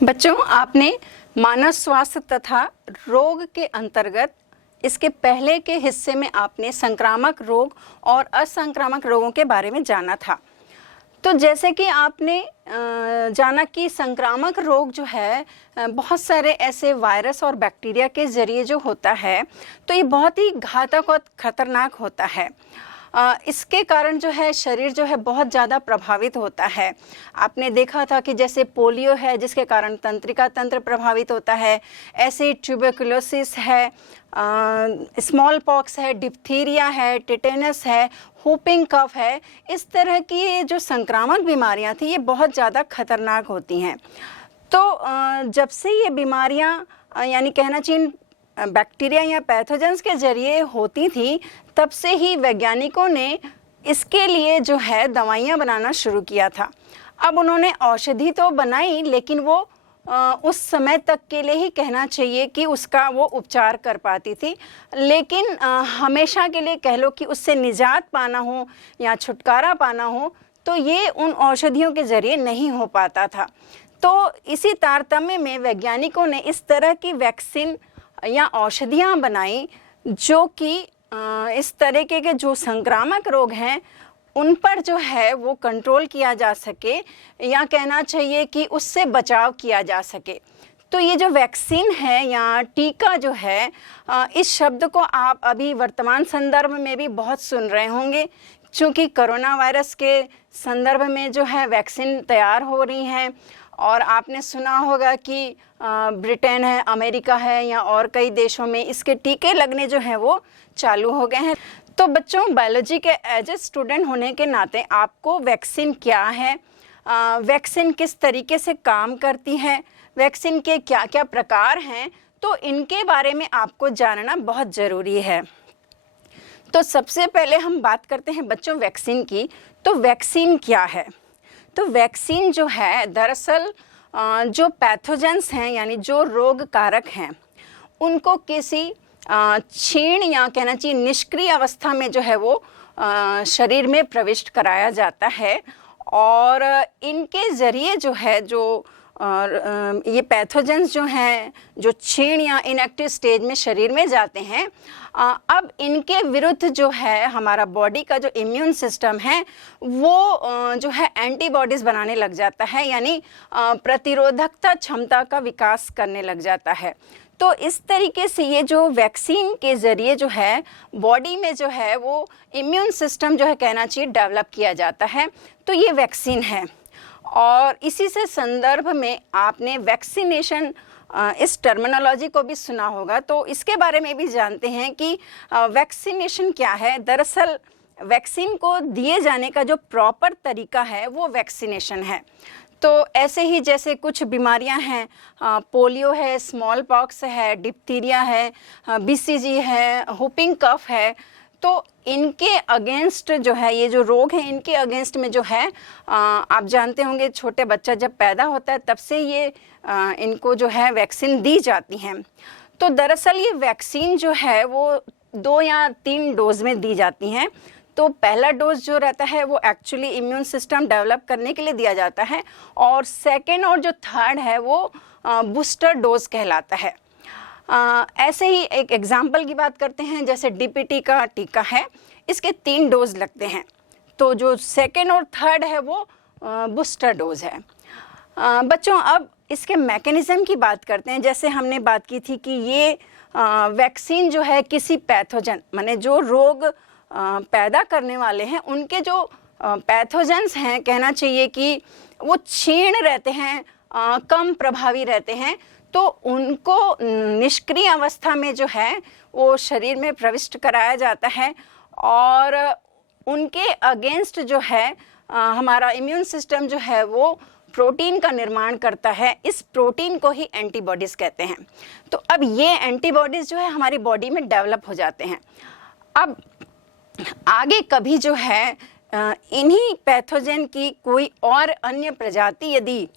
बच्चों, आपने मानव स्वास्थ्य तथा रोग के अंतर्गत इसके पहले के हिस्से में आपने संक्रामक रोग और असंक्रामक रोगों के बारे में जाना था। तो जैसे कि आपने जाना कि संक्रामक रोग जो है बहुत सारे ऐसे वायरस और बैक्टीरिया के ज़रिए जो होता है, तो ये बहुत ही घातक और ख़तरनाक होता है। इसके कारण जो है शरीर जो है बहुत ज़्यादा प्रभावित होता है। आपने देखा था कि जैसे पोलियो है जिसके कारण तंत्रिका तंत्र प्रभावित होता है, ऐसे ट्यूबरकुलोसिस है, स्मॉल पॉक्स है, डिप्थीरिया है, टिटेनस है, हुपिंग कफ है। इस तरह की ये जो संक्रामक बीमारियां थी ये बहुत ज़्यादा खतरनाक होती हैं। तो जब से ये बीमारियां यानी कहना चाहिए बैक्टीरिया या पैथोजेंस के ज़रिए होती थी, तब से ही वैज्ञानिकों ने इसके लिए जो है दवाइयाँ बनाना शुरू किया था। अब उन्होंने औषधि तो बनाई, लेकिन वो उस समय तक के लिए ही कहना चाहिए कि उसका वो उपचार कर पाती थी, लेकिन हमेशा के लिए कह लो कि उससे निजात पाना हो या छुटकारा पाना हो तो ये उन औषधियों के ज़रिए नहीं हो पाता था। तो इसी तारतम्य में वैज्ञानिकों ने इस तरह की वैक्सीन या औषधियाँ बनाई जो कि इस तरीके के जो संक्रामक रोग हैं उन पर जो है वो कंट्रोल किया जा सके, या कहना चाहिए कि उससे बचाव किया जा सके। तो ये जो वैक्सीन है या टीका जो है, इस शब्द को आप अभी वर्तमान संदर्भ में भी बहुत सुन रहे होंगे, क्योंकि कोरोना वायरस के संदर्भ में जो है वैक्सीन तैयार हो रही हैं। और आपने सुना होगा कि ब्रिटेन है, अमेरिका है या और कई देशों में इसके टीके लगने जो हैं वो चालू हो गए हैं। तो बच्चों, बायोलॉजी के एज ए स्टूडेंट होने के नाते आपको वैक्सीन क्या है, वैक्सीन किस तरीके से काम करती है, वैक्सीन के क्या क्या प्रकार हैं, तो इनके बारे में आपको जानना बहुत ज़रूरी है। तो सबसे पहले हम बात करते हैं बच्चों वैक्सीन की। तो वैक्सीन क्या है? तो वैक्सीन जो है दरअसल जो पैथोजेंस हैं यानी जो रोग कारक हैं उनको किसी क्षीण या कहना चाहिए निष्क्रिय अवस्था में जो है वो शरीर में प्रविष्ट कराया जाता है, और इनके ज़रिए जो है जो ये पैथोजेंस जो हैं जो क्षीण या इनएक्टिव स्टेज में शरीर में जाते हैं, अब इनके विरुद्ध जो है हमारा बॉडी का जो इम्यून सिस्टम है वो जो है एंटीबॉडीज़ बनाने लग जाता है, यानी प्रतिरोधकता क्षमता का विकास करने लग जाता है। तो इस तरीके से ये जो वैक्सीन के ज़रिए जो है बॉडी में जो है वो इम्यून सिस्टम जो है कहना चाहिए डेवलप किया जाता है। तो ये वैक्सीन है, और इसी से संदर्भ में आपने वैक्सीनेशन इस टर्मिनोलॉजी को भी सुना होगा, तो इसके बारे में भी जानते हैं कि वैक्सीनेशन क्या है। दरअसल वैक्सीन को दिए जाने का जो प्रॉपर तरीका है वो वैक्सीनेशन है। तो ऐसे ही जैसे कुछ बीमारियां हैं, पोलियो है, स्मॉल पॉक्स है, डिप्थीरिया है, बीसीजी है, हुपिंग कफ है, तो इनके अगेंस्ट जो है ये जो रोग हैं इनके अगेंस्ट में जो है आप जानते होंगे छोटे बच्चा जब पैदा होता है तब से ये इनको जो है वैक्सीन दी जाती हैं। तो दरअसल ये वैक्सीन जो है वो 2 या 3 डोज में दी जाती हैं। तो पहला डोज जो रहता है वो एक्चुअली इम्यून सिस्टम डेवलप करने के लिए दिया जाता है, और सेकेंड और जो थर्ड है वो बूस्टर डोज कहलाता है। ऐसे ही एक एग्जाम्पल की बात करते हैं, जैसे डीपीटी का टीका है, इसके 3 डोज लगते हैं। तो जो सेकेंड और थर्ड है वो बूस्टर डोज है। बच्चों, अब इसके मैकेनिज़्म की बात करते हैं। जैसे हमने बात की थी कि ये वैक्सीन जो है किसी पैथोजन माने जो रोग पैदा करने वाले हैं उनके जो पैथोजेंस हैं कहना चाहिए कि वो क्षीण रहते हैं, कम प्रभावी रहते हैं, तो उनको निष्क्रिय अवस्था में जो है वो शरीर में प्रविष्ट कराया जाता है, और उनके अगेंस्ट जो है हमारा इम्यून सिस्टम जो है वो प्रोटीन का निर्माण करता है। इस प्रोटीन को ही एंटीबॉडीज़ कहते हैं। तो अब ये एंटीबॉडीज़ जो है हमारी बॉडी में डेवलप हो जाते हैं। अब आगे कभी जो है इन्हीं पैथोजन की कोई और अन्य प्रजाति यदि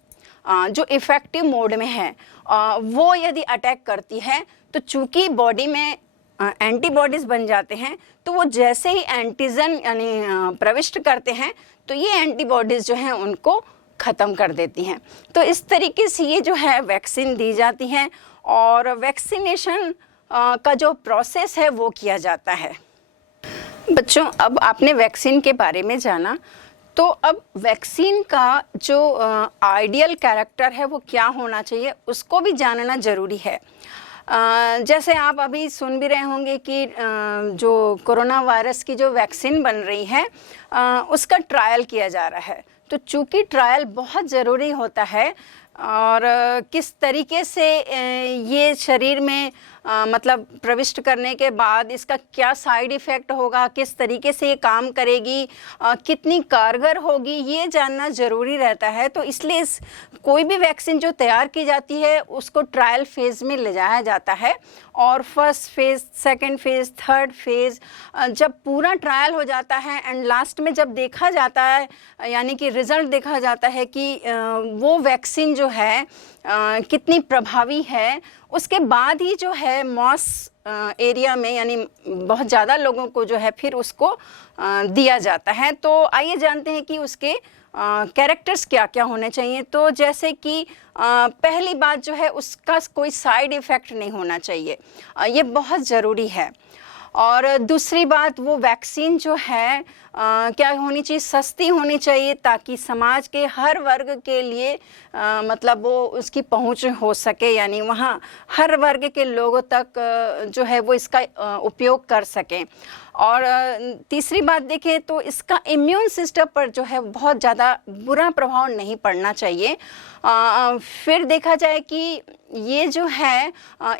जो इफ़ेक्टिव मोड में है वो यदि अटैक करती है, तो चूँकि बॉडी में एंटीबॉडीज़ बन जाते हैं, तो वो जैसे ही एंटीजन यानी प्रविष्ट करते हैं तो ये एंटीबॉडीज़ जो हैं उनको ख़त्म कर देती हैं। तो इस तरीके से ये जो है वैक्सीन दी जाती हैं और वैक्सीनेशन का जो प्रोसेस है वो किया जाता है। बच्चों, अब आपने वैक्सीन के बारे में जाना, तो अब वैक्सीन का जो आइडियल कैरेक्टर है वो क्या होना चाहिए उसको भी जानना ज़रूरी है। जैसे आप अभी सुन भी रहे होंगे कि जो कोरोना वायरस की जो वैक्सीन बन रही है उसका ट्रायल किया जा रहा है। तो चूँकि ट्रायल बहुत ज़रूरी होता है और किस तरीके से ये शरीर में मतलब प्रविष्ट करने के बाद इसका क्या साइड इफ़ेक्ट होगा, किस तरीके से ये काम करेगी, कितनी कारगर होगी, ये जानना ज़रूरी रहता है। तो इसलिए कोई भी वैक्सीन जो तैयार की जाती है उसको ट्रायल फेज़ में ले जाया जाता है और first phase, second phase, third phase, जब पूरा ट्रायल हो जाता है एंड लास्ट में जब देखा जाता है, यानी कि रिज़ल्ट देखा जाता है कि वो वैक्सीन जो है कितनी प्रभावी है, उसके बाद ही जो है मॉस एरिया में यानी बहुत ज़्यादा लोगों को जो है फिर उसको दिया जाता है। तो आइए जानते हैं कि उसके कैरेक्टर्स क्या क्या होने चाहिए। तो जैसे कि पहली बात जो है उसका कोई साइड इफ़ेक्ट नहीं होना चाहिए, ये बहुत ज़रूरी है। और दूसरी बात, वो वैक्सीन जो है क्या होनी चाहिए, सस्ती होनी चाहिए ताकि समाज के हर वर्ग के लिए मतलब वो उसकी पहुंच हो सके, यानी वहाँ हर वर्ग के लोगों तक जो है वो इसका उपयोग कर सकें। और तीसरी बात देखें तो इसका इम्यून सिस्टम पर जो है बहुत ज़्यादा बुरा प्रभाव नहीं पड़ना चाहिए। फिर देखा जाए कि ये जो है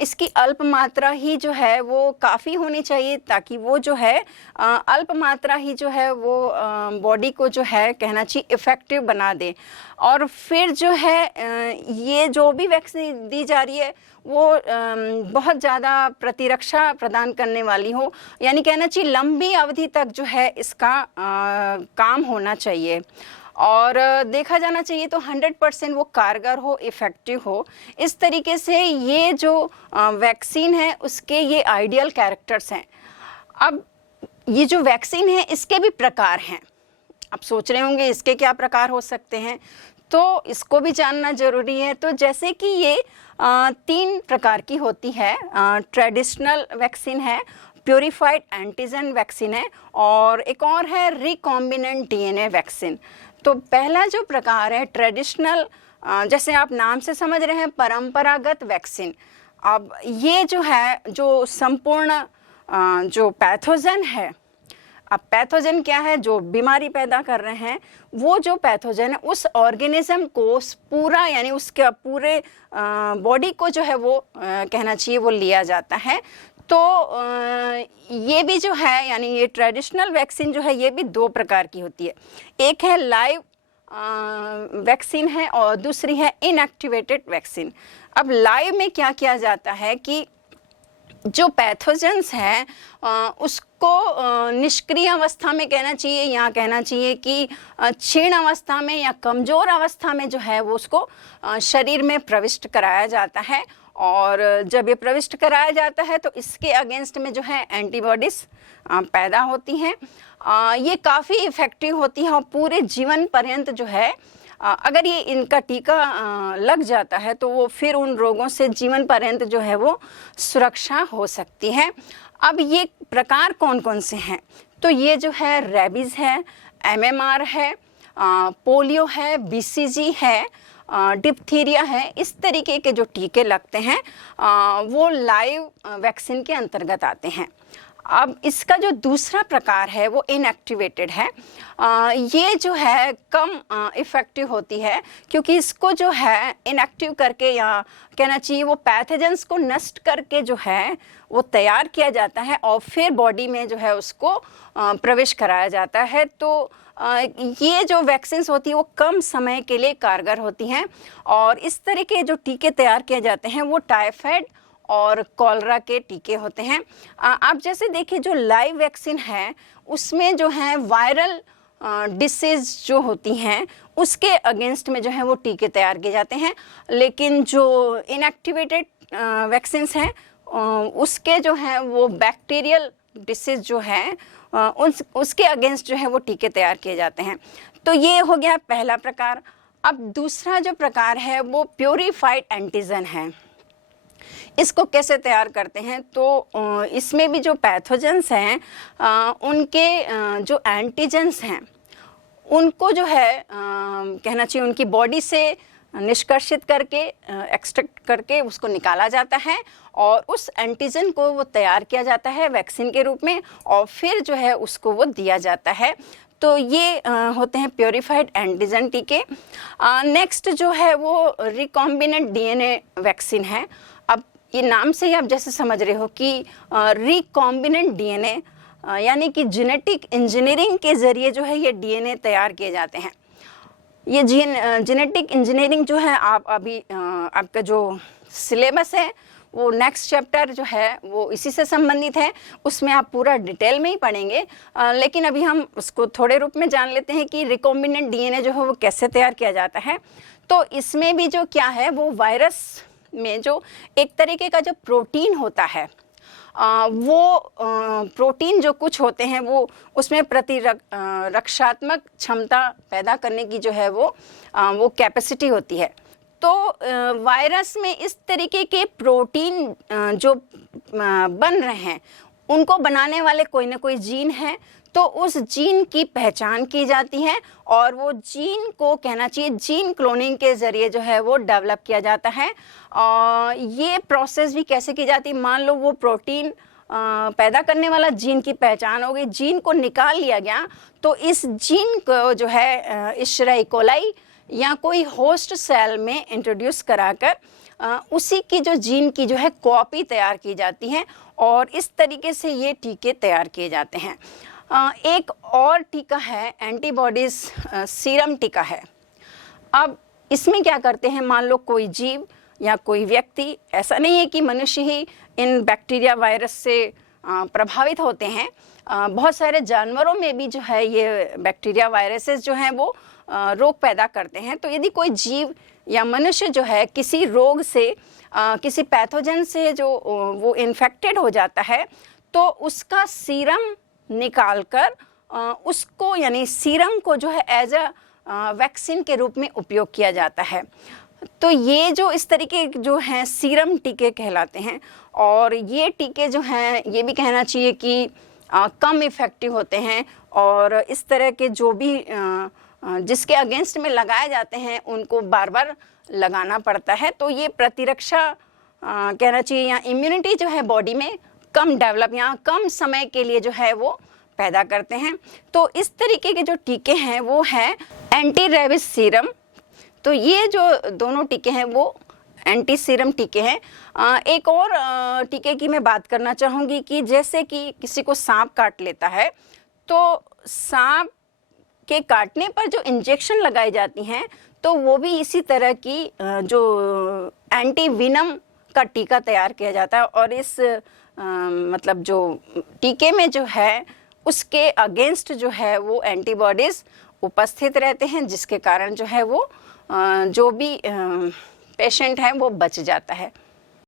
इसकी अल्प मात्रा ही जो है वो काफ़ी होनी चाहिए ताकि वो जो है अल्प मात्रा ही जो है वो बॉडी को जो है कहना चाहिए इफ़ेक्टिव बना दे। और फिर जो है ये जो भी वैक्सीन दी जा रही है वो बहुत ज़्यादा प्रतिरक्षा प्रदान करने वाली हो, यानी कहना चाहिए लंबी अवधि तक जो है इसका काम होना चाहिए और देखा जाना चाहिए तो 100% वो कारगर हो, इफ़ेक्टिव हो। इस तरीके से ये जो वैक्सीन है उसके ये आइडियल कैरेक्टर्स हैं। अब ये जो वैक्सीन है इसके भी प्रकार हैं। आप सोच रहे होंगे इसके क्या प्रकार हो सकते हैं, तो इसको भी जानना ज़रूरी है। तो जैसे कि ये 3 प्रकार की होती है। ट्रेडिशनल वैक्सीन है, प्योरीफाइड एंटीजन वैक्सीन है और एक और है रिकॉम्बिनेंट डीएनए वैक्सीन। तो पहला जो प्रकार है ट्रेडिशनल, जैसे आप नाम से समझ रहे हैं परंपरागत वैक्सीन। अब ये जो है जो संपूर्ण जो पैथोजन है, अब पैथोजन क्या है, जो बीमारी पैदा कर रहे हैं वो जो पैथोजन है उस ऑर्गेनिज्म को पूरा यानी उसके पूरे बॉडी को जो है वो कहना चाहिए वो लिया जाता है। तो ये भी जो है यानी ये ट्रेडिशनल वैक्सीन जो है ये भी 2 प्रकार की होती है। एक है लाइव वैक्सीन है और दूसरी है इनएक्टिवेटेड वैक्सीन। अब लाइव में क्या किया जाता है कि जो पैथोजेंस हैं उसको निष्क्रिय अवस्था में कहना चाहिए, यहाँ कहना चाहिए कि क्षीण अवस्था में या कमज़ोर अवस्था में जो है वो उसको शरीर में प्रविष्ट कराया जाता है। और जब ये प्रविष्ट कराया जाता है तो इसके अगेंस्ट में जो है एंटीबॉडीज़ पैदा होती हैं। ये काफ़ी इफ़ेक्टिव होती है और पूरे जीवन पर्यंत जो है अगर ये इनका टीका लग जाता है तो वो फिर उन रोगों से जीवन पर्यंत जो है वो सुरक्षा हो सकती है। अब ये प्रकार कौन कौन से हैं, तो ये जो है रेबीज़ है, एमएमआर है, पोलियो है, बीसीजी है, डिप्थीरिया है। इस तरीके के जो टीके लगते हैं वो लाइव वैक्सीन के अंतर्गत आते हैं। अब इसका जो दूसरा प्रकार है वो इनएक्टिवेटेड है। ये जो है कम इफ़ेक्टिव होती है क्योंकि इसको जो है इनएक्टिव करके या कहना चाहिए वो पैथोजेंस को नष्ट करके जो है वो तैयार किया जाता है और फिर बॉडी में जो है उसको प्रवेश कराया जाता है। तो ये जो वैक्सीन्स होती है वो कम समय के लिए कारगर होती हैं और इस तरह के जो टीके तैयार किए जाते हैं वो टाइफाइड और कॉलरा के टीके होते हैं। आप जैसे देखिए जो लाइव वैक्सीन है उसमें जो है वायरल डिसीज़ जो होती हैं उसके अगेंस्ट में जो है वो टीके तैयार किए जाते हैं, लेकिन जो इनएक्टिवेटेड वैक्सीन्स हैं उसके जो हैं वो बैक्टीरियल डिसीज़ जो है उसके अगेंस्ट जो है वो टीके तैयार किए जाते हैं। तो ये हो गया पहला प्रकार। अब दूसरा जो प्रकार है वो प्योरीफाइड एंटीजन है। इसको कैसे तैयार करते हैं, तो इसमें भी जो पैथोजेंस हैं उनके जो एंटीजेंस हैं उनको जो है कहना चाहिए उनकी बॉडी से निष्कर्षित करके एक्सट्रैक्ट करके उसको निकाला जाता है और उस एंटीजन को वो तैयार किया जाता है वैक्सीन के रूप में और फिर जो है उसको वो दिया जाता है। तो ये होते हैं प्योरीफाइड एंटीजन टीके। नेक्स्ट जो है वो रिकॉम्बिनेंट डीएनए वैक्सीन है। अब ये नाम से ही आप जैसे समझ रहे हो कि रिकॉम्बिनेंट डीएनए यानी कि जेनेटिक इंजीनियरिंग के ज़रिए जो है ये डीएनए तैयार किए जाते हैं। ये जेनेटिक इंजीनियरिंग जो है आप अभी आपका जो सिलेबस है वो नेक्स्ट चैप्टर जो है वो इसी से संबंधित है, उसमें आप पूरा डिटेल में ही पढ़ेंगे। लेकिन अभी हम उसको थोड़े रूप में जान लेते हैं कि रिकॉम्बिनेंट डीएनए जो है वो कैसे तैयार किया जाता है। तो इसमें भी जो क्या है वो वायरस में जो एक तरीके का जो प्रोटीन होता है वो प्रोटीन जो कुछ होते हैं वो उसमें रक्षात्मक क्षमता पैदा करने की जो है वो कैपेसिटी होती है। तो वायरस में इस तरीके के प्रोटीन जो बन रहे हैं उनको बनाने वाले कोई ना कोई जीन है, तो उस जीन की पहचान की जाती है और वो जीन को कहना चाहिए जीन क्लोनिंग के ज़रिए जो है वो डेवलप किया जाता है। ये प्रोसेस भी कैसे की जाती है, मान लो वो प्रोटीन पैदा करने वाला जीन की पहचान हो गई, जीन को निकाल लिया गया, तो इस जीन को जो है इश्चेरिया इकोलाई या कोई होस्ट सेल में इंट्रोड्यूस कराकर उसी की जो जीन की जो है कॉपी तैयार की जाती है और इस तरीके से ये टीके तैयार किए जाते हैं। एक और टीका है एंटीबॉडीज़ सीरम टीका है। अब इसमें क्या करते हैं, मान लो कोई जीव या कोई व्यक्ति, ऐसा नहीं है कि मनुष्य ही इन बैक्टीरिया वायरस से प्रभावित होते हैं, बहुत सारे जानवरों में भी जो है ये बैक्टीरिया वायरसेस जो हैं वो रोग पैदा करते हैं। तो यदि कोई जीव या मनुष्य जो है किसी रोग से किसी पैथोजन से जो वो इन्फेक्टेड हो जाता है तो उसका सीरम निकालकर उसको यानी सीरम को जो है एज अ वैक्सीन के रूप में उपयोग किया जाता है। तो ये जो इस तरीके जो हैं सीरम टीके कहलाते हैं और ये टीके जो हैं ये भी कहना चाहिए कि कम इफ़ेक्टिव होते हैं और इस तरह के जो भी जिसके अगेंस्ट में लगाए जाते हैं उनको बार बार लगाना पड़ता है। तो ये प्रतिरक्षा कहना चाहिए या इम्यूनिटी जो है बॉडी में कम डेवलप या कम समय के लिए जो है वो पैदा करते हैं। तो इस तरीके के जो टीके हैं वो हैं एंटी रेबिस सीरम। तो ये जो दोनों टीके हैं वो एंटी सीरम टीके हैं। एक और टीके की मैं बात करना चाहूँगी कि जैसे कि किसी को सांप काट लेता है तो सांप के काटने पर जो इंजेक्शन लगाई जाती हैं तो वो भी इसी तरह की जो एंटी विनम का टीका तैयार किया जाता है और इस मतलब जो टीके में जो है उसके अगेंस्ट जो है वो एंटीबॉडीज़ उपस्थित रहते हैं जिसके कारण जो है वो जो भी पेशेंट है वो बच जाता है।